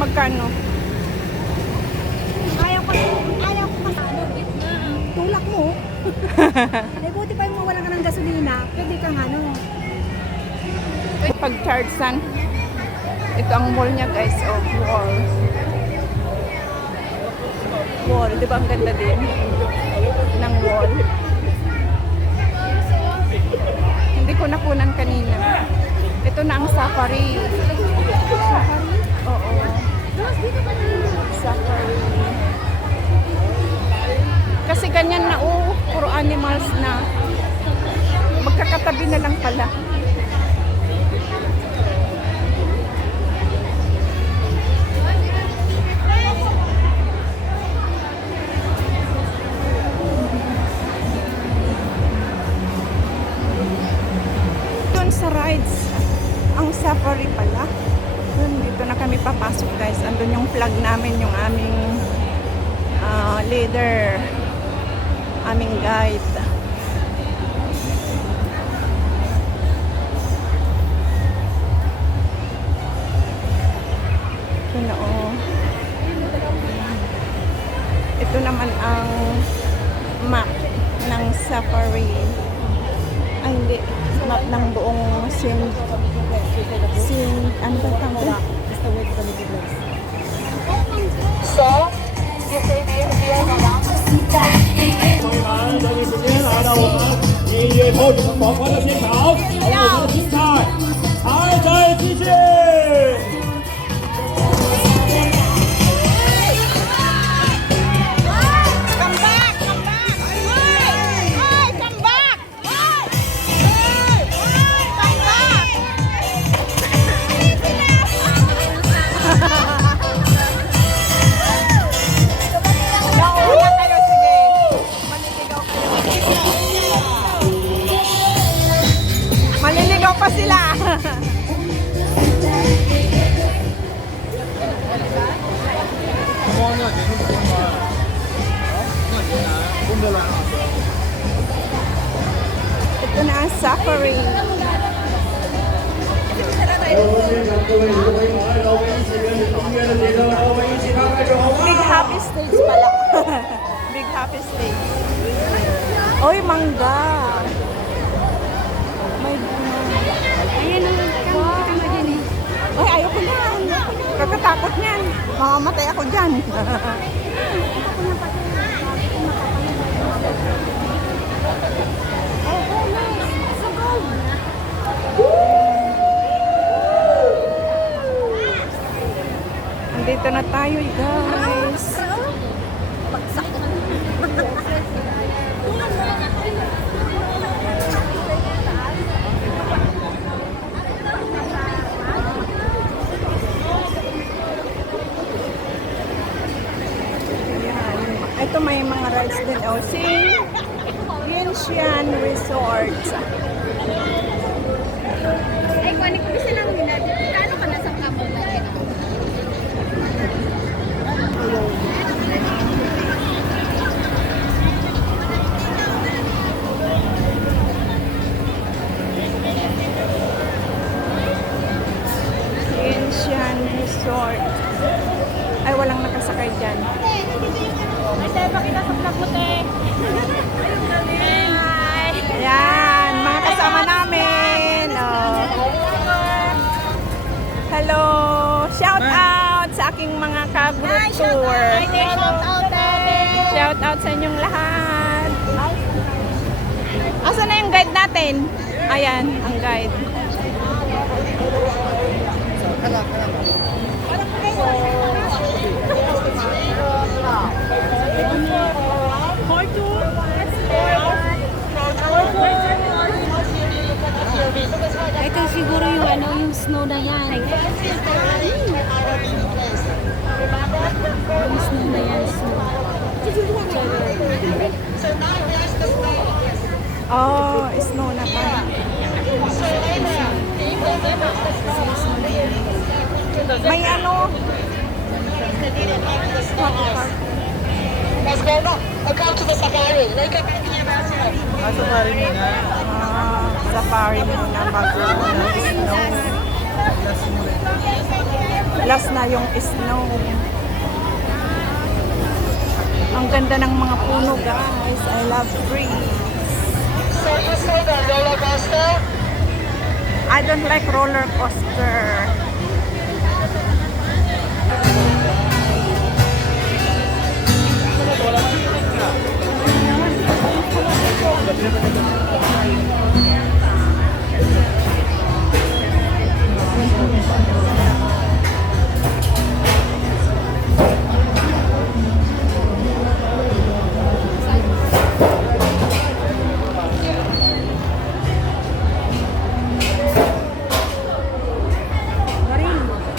magkano. Ayaw ko masano. Tulak mo. Ay, buti pa yung mawala ka ng gasolina. Pwede kang ano. Pag-charge san. Ito ang mall niya guys. Oh, wall. Wall. Di ba ang ganda din? Ng wall. Hindi ko nakunan kanina. Ito na ang safari. Safari? Oo. Safari. Kasi ganyan na puro animals na. Magkakatabi na lang pala. Sa rides, ang safari pala. Dito na kami papasok guys. Andun yung flag namin, yung aming leader, aming guide. Ito na ito naman ang map ng safari. Ay hindi, map ng buong ano ba tawag? So, 朋友们，抓紧时间来到我们音乐透视广播的现场，我们的精彩还在继续。Maliligaw pa sila. Ito na ang safari. Big happy stage pala. Big happy stage. Oy, mangga. May ayan ang kama dyan eh. Ay, ayoko na. Kakatakot niyan. Mamamatay ako dyan. Andito na tayo guys. Ito may mga rides din. O, Vientiane Resort. Ay, kung ano ko bisa lang nila. Kano ka nasa kamo lagi na? Vientiane Resort. Ay, walang nakasakay dyan. Ay, pakita sa vlog mo, te. Hi! Ayan, mga kasama namin. Oh. Hello! Shout out sa aking mga ka-group tour. Shout out, te. Shout out sa inyong lahat. Asa na yung guide natin? Ayan, ang guide. Ito siguro yung ano, yung snow na yan. Yung snow na yan. Oh, snow na pa. May ano? Let's go now. Welcome to the safari. Like a Safari muna. Safari muna bago snow. Last na yung snow. Ang ganda ng mga puno, guys. I love trees. I don't like roller coaster.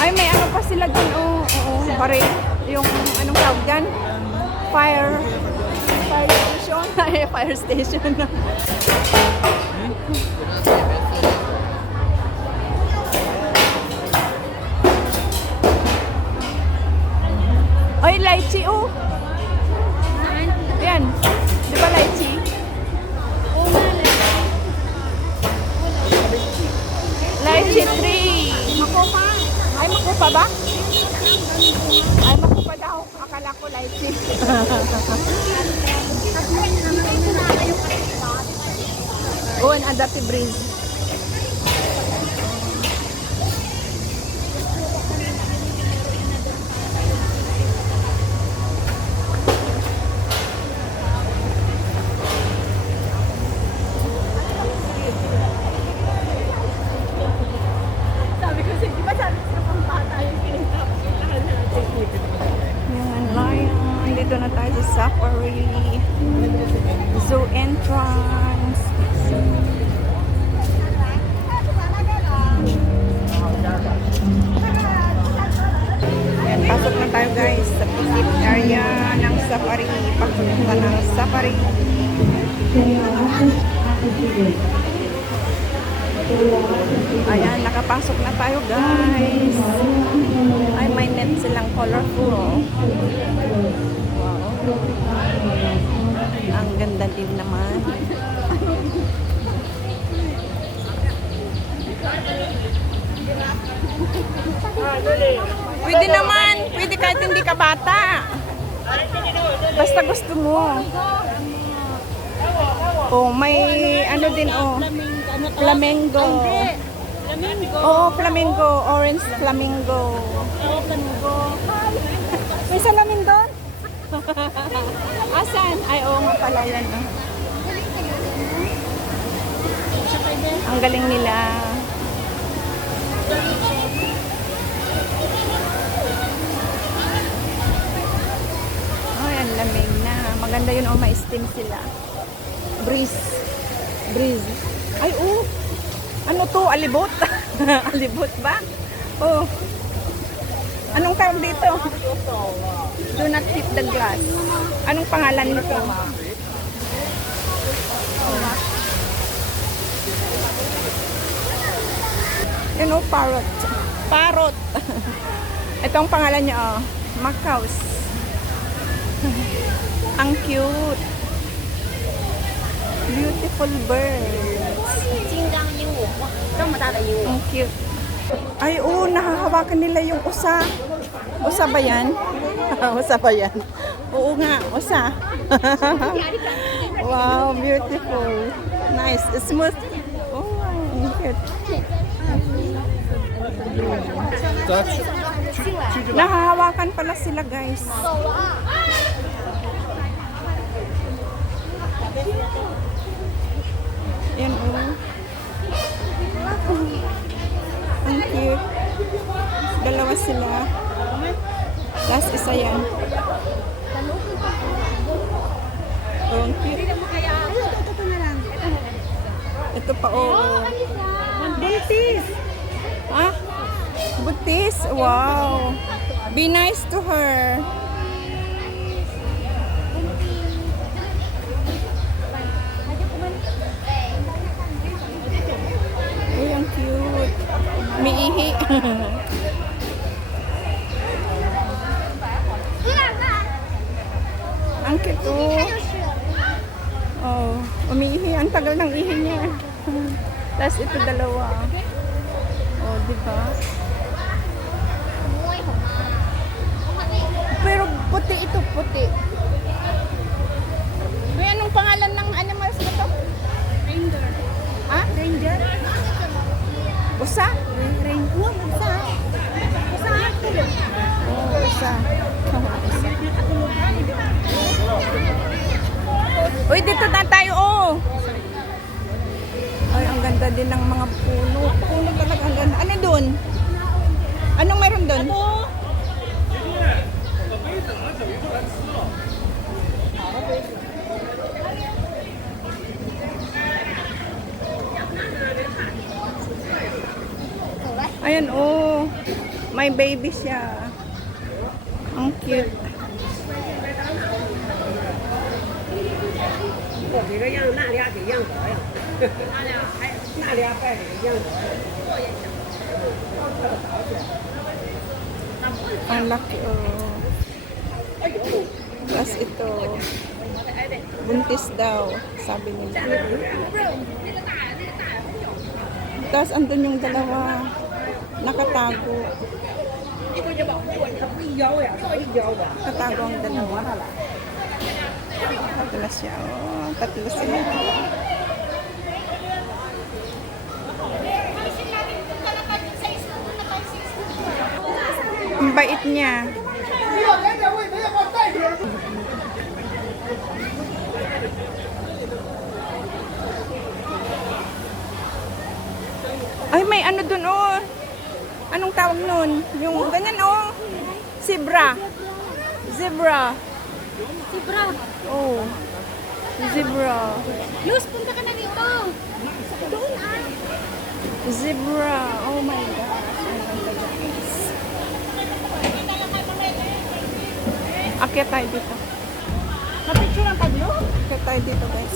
Ay, may ano pa sila dyan. Oo, baril. Yung anong tawag dyan? Fire station. Ay, fire station. Ay, lychee, oh. Ayan. Di ba lychee? Lychee tree. Makupa. Ay, makupa ba? Ay, makupa daw. Akala ko lychee. Oh, an adaptive breeze. Yan, lion. Dito na tayo sa safari. Zoo entrance. Yan, pasok na tayo guys sa visit area ng safari. Pagpunta ng safari. Ayan, nakapasok na tayo guys. Ay, may net silang colorful. Wow. Ang ganda din naman. Pwede naman. Pwede kahit hindi ka bata. Basta gusto mo. Oh, may ano din oh. Flamingo. Oo, flamingo. Orange flamingo. May salamin doon? Asan? Ay, oo nga pala yan. Oh. Ang galing nila. Ay, ang lamig na. Maganda yun. Oh, may steam sila. Breeze. Ay, oh. Ano to? Alibot? Alibot ba? Oh. Anong tawag dito? Do not hit the glass. Anong pangalan nito? Yan oh, parrot. Parrot. Ito ang pangalan niya, oh. Macaws. Ang cute. Beautiful birds. Ang cute. Ay, oo, nahahawakan nila yung usa. Usa ba yan? Usa ba yan? Oo nga, usa. Wow, beautiful. Nice. Smooth. Oh, ang cute. Nahahawakan pala sila, guys. Yan, oh. Ang cute. Dalawa sila. Tapos isa yan. Oh, ang cute. Ito na lang. Ito pa, oh. Buntis! Ah? Butis? Wow. Be nice to her. Uy, ang cute. Umiihi. Ang cute, oh. Oh, umiihi. Ang tagal ng ihi niya. Tapos ito dalawa. Oh, di ba? Uy, dito na tayo, oh. Ay, ang ganda din ng mga puno. Puno talaga, ang ganda. Ano dun? Anong meron dun? Ayan, oh. May baby siya. Ang cute. Ang laki, oh. Tapos ito. Buntis daw, sabi nila. Tapos andun yung dalawa. Nakatago. Nakatago ang dalawa. Tatlo siya, oh. Tatlo sila. Ang bait niya. Ay, may ano dun, oh. Anong tawag nun? Yung ganyan, oh. Zebra. Zebra. Zebra. Oh. Zebra. Luz, punta ka na dito. Doon ah. Zebra. Oh my gosh. Ang ganda, guys. Akyat tayo dito. Mapicture ang taglo? Akyat tayo dito, guys.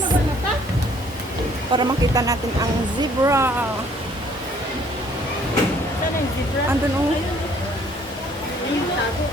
Para makita natin ang zebra. Saan ang zebra? Andun, oh. Yung tago.